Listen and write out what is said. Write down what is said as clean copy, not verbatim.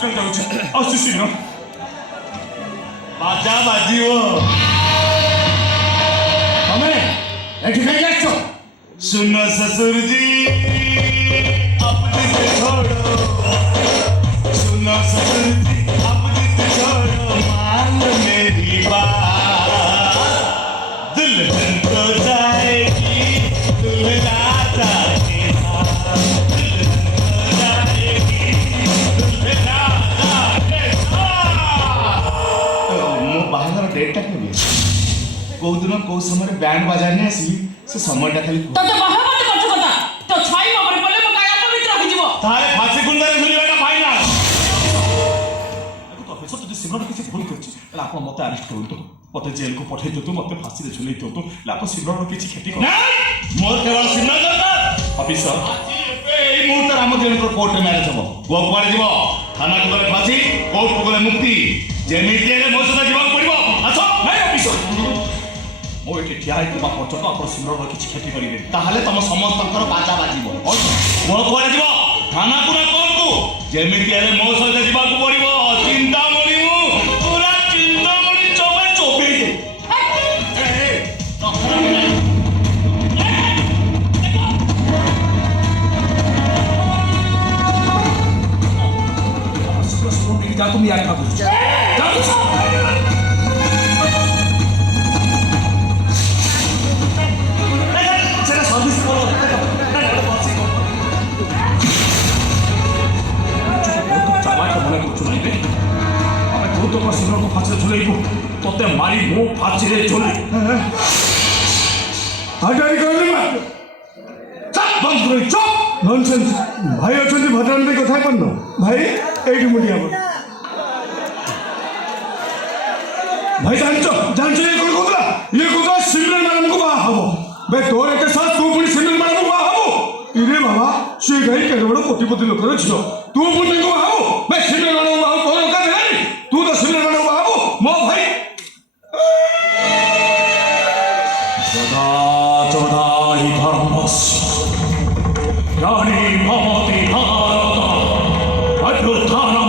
ଯାଉଛି ଆସୁଛି ନା ବାଜା ବାଜିବ ତମେ ଏଠି କାହିଁକି ଆସିଛ? सुनो ससुर जी अपने से छोड़ो सुनो ससुर जी अपने से छोड़ो मान मेरी बात दुल्हन तो जाएगी दुल्हना जाके साथ दुल्हन तो जाएगी दुल्हना जाके साथ मो बाहागर डेटटा केबे कोउ दिन कोउ समय बैंड बजाने आसी से समयटा खाली तते बाहा मते कछ कथा तो छाई मबरे पले म काया पवित्र हो जिवो तारे फांसी गुंडारे झुलिबाटा फाइना तो अफिसर যদি সিমরন কিছু ভুল করছি তাহলে আপন মতে আরেস্ট করুন মতে জেল কো পঠাই দিও মতে ফাঁসি রে ঝুলাই দিও লাপ সিমরন কিছু ক্ষতি কর না মোর কেবল সিমরন দরকার অফিসর এই মুহূর্তে রাম জেলর কোর্টে ম্যারেজ হবো গো কুয়ারে যাব থানা কো গলে ফাঁসি কোর্ট কো গলে মুক্তি যেমিতি এলে মোর সাথে জীবন পড়িব আসো নাই অফিসর মো এটি ঠিয়া হইবা পর্যন্ত আপন সিমরন কিছু ক্ষতি করিবে তাহলে তম সমস্তଙ୍କର বাজা বাজিব গো কুয়ারে যাব থানা পুরা কোর্টକୁ ଯେମିତି ହେଲେ ମୋ ସହିତ ଯିବାକୁ ପଡ଼ିବ ଚିନ୍ତାମଣି ମୁଁ ପୁରା ଚିନ୍ତାମଣି ଚୋବେଇ ଚୋବେଇ তুমি আর খাবো সেটা সার্ভিস করো মনে করছো না আমি বহুত সিমরনকে ফাঁসিতে ঝুলাইব তোতে মারি মো ফাঁসিরে ঝুলাই হাজারি করলি মা চাপ বন্ধ করে চপ ননসেন্স ভাই অଛନ୍ତି ভদ্রান্তে কথাই পারন ভাই এইটি মুড়ি আমার ভাই জানছো ইয়ে কোথা সিমরন ম্যাডামକୁ ବାହା ହବ ବେ ତୋର ଏତେ ସାଥ ତୁ ପୁଣି ସିମରନ ମ୍ୟାଡାମକୁ ବାହା ହବ ଇରେ ବାବା ସେ ଗାଈ କେତେ ବଡ଼ କୋଟିପତି ଲୋକର ଝିଅ ତୁ ପୁଣି ତାଙ୍କୁ ବାହା ହବ ବେ ସିମରନ ମ୍ୟାଡାମକୁ ବାହା ହବ ତୋର କାଜ ନାହିଁ ତୁ ତ ସିମରନ ମ୍ୟାଡାମକୁ ବାହା ହବ ମୋ ଭାଇ सदा सदा हि धर्मस्य ग्लानिर्भवति भारत अभ्युत्थानं